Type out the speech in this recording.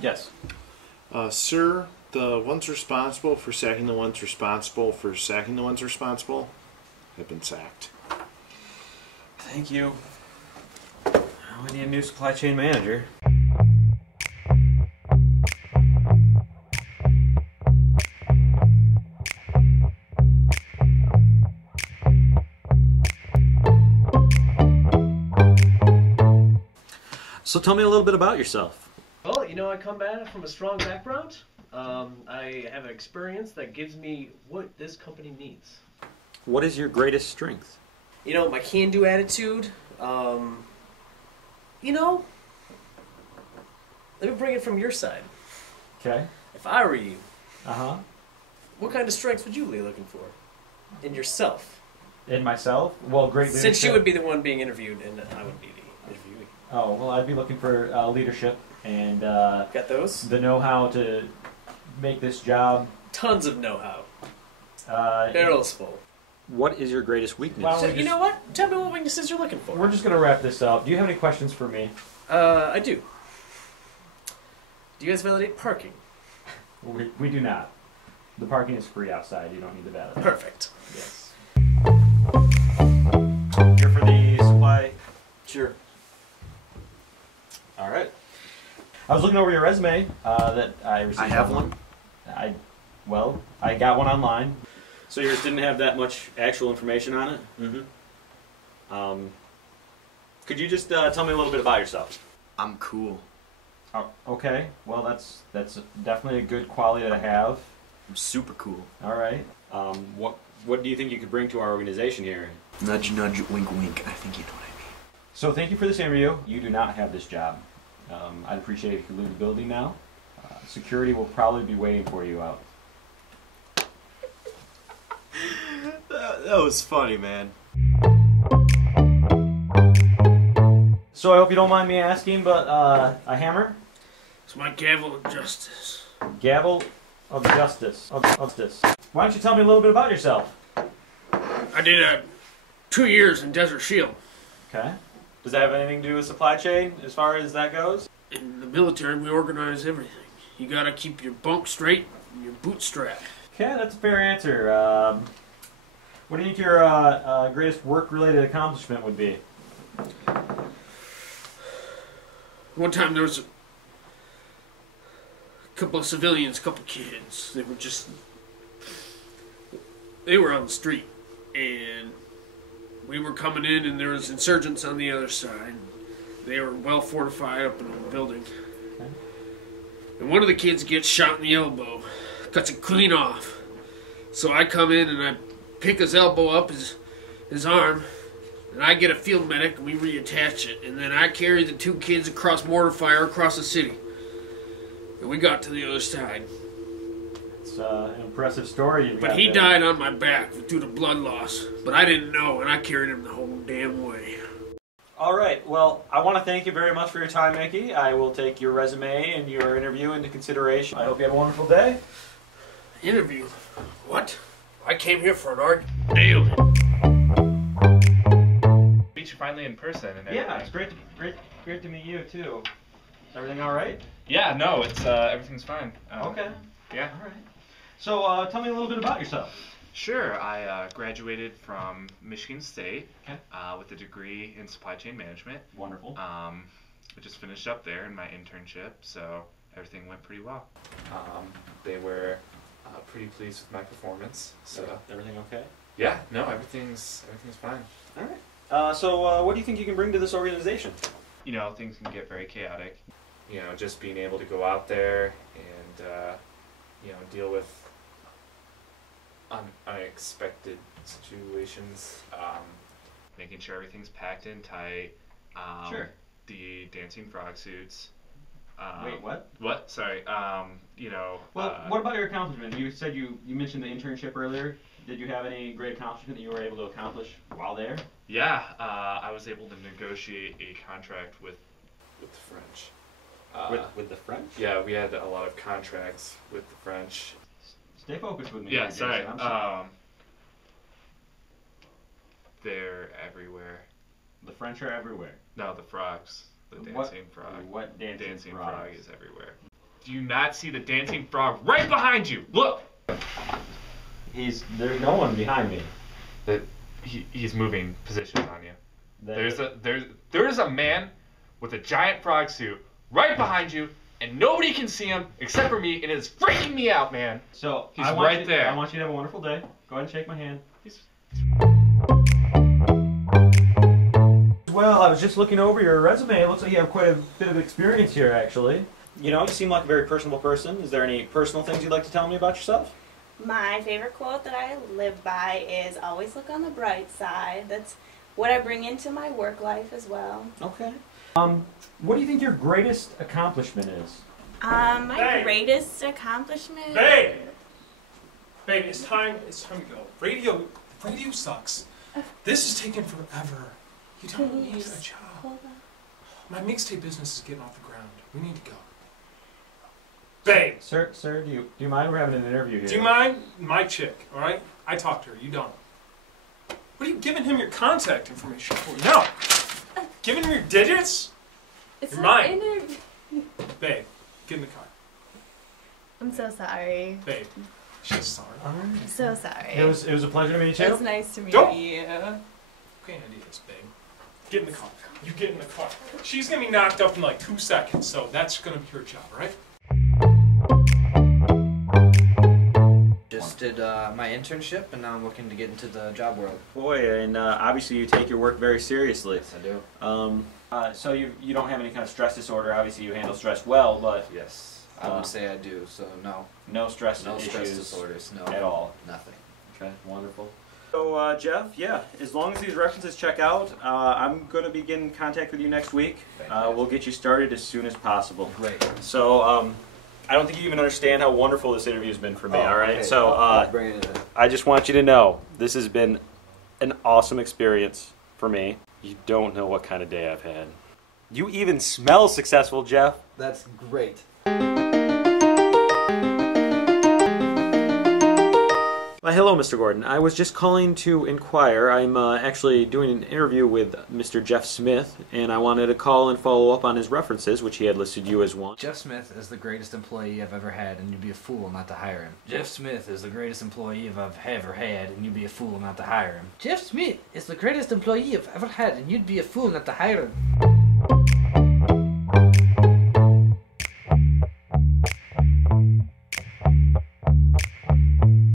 Yes. Sir, the ones responsible for sacking the ones responsible for sacking the ones responsible have been sacked. Thank you. We need a new supply chain manager. So tell me a little bit about yourself. Well, you know, I come at it from a strong background. I have an experience that gives me what this company needs. What is your greatest strength? You know, my can-do attitude. You know, let me bring it from your side. Okay. If I were you, what kind of strengths would you be looking for in yourself? In myself? Well, great leadership. Since you would be the one being interviewed and I would be the interviewee. Oh, well, I'd be looking for leadership and got those? The know-how to make this job. Tons of know-how. Barrels full. What is your greatest weakness? So, you know what? Tell me what weaknesses you're looking for. We're just going to wrap this up. Do you have any questions for me? I do. Do you guys validate parking? We do not. The parking is free outside. You don't need the validate. Perfect. Yes. Here for the supply? Sure. All right. I was looking over your resume that I received. I have one. I got one online. So yours didn't have that much actual information on it? Mm-hmm. Could you just tell me a little bit about yourself? I'm cool. Oh, okay. Well, that's definitely a good quality to have. I'm super cool. All right. What do you think you could bring to our organization here? Nudge, nudge, wink, wink. I think you know what I mean. So thank you for this interview. You do not have this job. I'd appreciate it if you could leave the building now. Security will probably be waiting for you out. That was funny, man. So I hope you don't mind me asking, but a hammer? It's my gavel of justice. Gavel of justice. Of justice. Why don't you tell me a little bit about yourself? I did 2 years in Desert Shield. Okay. Does that have anything to do with supply chain as far as that goes? In the military, we organize everything. You gotta keep your bunk straight and your boot strapped. Okay, that's a fair answer. What do you think your greatest work-related accomplishment would be? One time there was a couple of civilians, a couple of kids. They were on the street, and we were coming in, and there was insurgents on the other side. They were well fortified up in the building. Okay. And one of the kids gets shot in the elbow, cuts it clean off. So I come in and I pick his elbow up, his arm, and I get a field medic and we reattach it. And then I carry the 2 kids across mortar fire across the city. And we got to the other side. It's an impressive story. But he died on my back due to blood loss. But I didn't know, and I carried him the whole damn way. All right. Well, I want to thank you very much for your time, Mickey. I will take your resume and your interview into consideration. I hope you have a wonderful day. Interview? What? I came here for an argument. Meet you finally in person and everything. Yeah, it's great to meet you too. Everything all right? Yeah, no, it's everything's fine. Okay. Yeah. All right. So tell me a little bit about yourself. Sure. I graduated from Michigan State okay. With a degree in supply chain management. Wonderful. I just finished up there in my internship, so everything went pretty well. They were pretty pleased with my performance. So everything okay? Yeah. No, everything's fine. All right. So what do you think you can bring to this organization? You know, things can get very chaotic. You know, just being able to go out there and you know, deal with unexpected situations. Making sure everything's packed in tight. Sure. The dancing frog suits. Wait, what? What? Sorry. You know. Well, what about your accomplishment? You said you mentioned the internship earlier. Did you have any great accomplishment that you were able to accomplish while there? Yeah, I was able to negotiate a contract with the French. With the French? Yeah, we had a lot of contracts with the French. Stay focused with me. Yeah, here, sorry. Jason. I'm sorry. They're everywhere. The French are everywhere. No, the frogs. The dancing frog. What dancing frog frogs? is everywhere. Do you not see the dancing frog right behind you? Look! There's no one behind me. He's moving positions on you. There's a man with a giant frog suit right behind you, and nobody can see him except for me, and it's freaking me out, man. So he's right there. I want you to have a wonderful day. Go ahead and shake my hand. Well, I was just looking over your resume. It looks like you have quite a bit of experience here, actually. You know, you seem like a very personable person. Is there any personal things you'd like to tell me about yourself? My favorite quote that I live by is always look on the bright side. That's what I bring into my work life as well. Okay. What do you think your greatest accomplishment is? My greatest accomplishment... Babe! Babe, it's time to go. Radio sucks. This is taking forever. You don't need a job. Hold on. My mixtape business is getting off the ground. We need to go. Babe! Sir, do you mind? We're having an interview here. Do you mind? My chick, alright? I talked to her, you don't. What are you giving him your contact information for? No! Giving him your digits? It's You're an mine. interview. Babe, get in the car. I'm so sorry. Babe, she's sorry. I'm so sorry. It was a pleasure to meet you. It was nice to meet Don't. you. Okay, ideas, babe. Get in the car. You get in the car. She's gonna be knocked up in like 2 seconds, so that's gonna be her job, right? Just did my internship, and now I'm looking to get into the job world. Boy, and obviously you take your work very seriously. Yes, I do. So you don't have any kind of stress disorder. Obviously you handle stress well, but Yes, I would say I do. So no, no stress no issues stress disorders, no at all. nothing. Okay, wonderful. So Jeff, yeah, as long as these references check out, I'm going to begin in contact with you next week. We'll get you started as soon as possible. Great. So I don't think you even understand how wonderful this interview has been for me. All right, okay. so I'll bring it in. I just want you to know this has been an awesome experience for me. You don't know what kind of day I've had. You even smell successful, Jeff. That's great. Hello, Mr. Gordon. I was just calling to inquire. I'm actually doing an interview with Mr. Jeff Smith, and I wanted to call and follow up on his references, which he had listed you as one. Jeff Smith is the greatest employee I've ever had, and you'd be a fool not to hire him. Jeff Smith is the greatest employee I've ever had, and you'd be a fool not to hire him. Jeff Smith is the greatest employee I've ever had, and you'd be a fool not to hire him.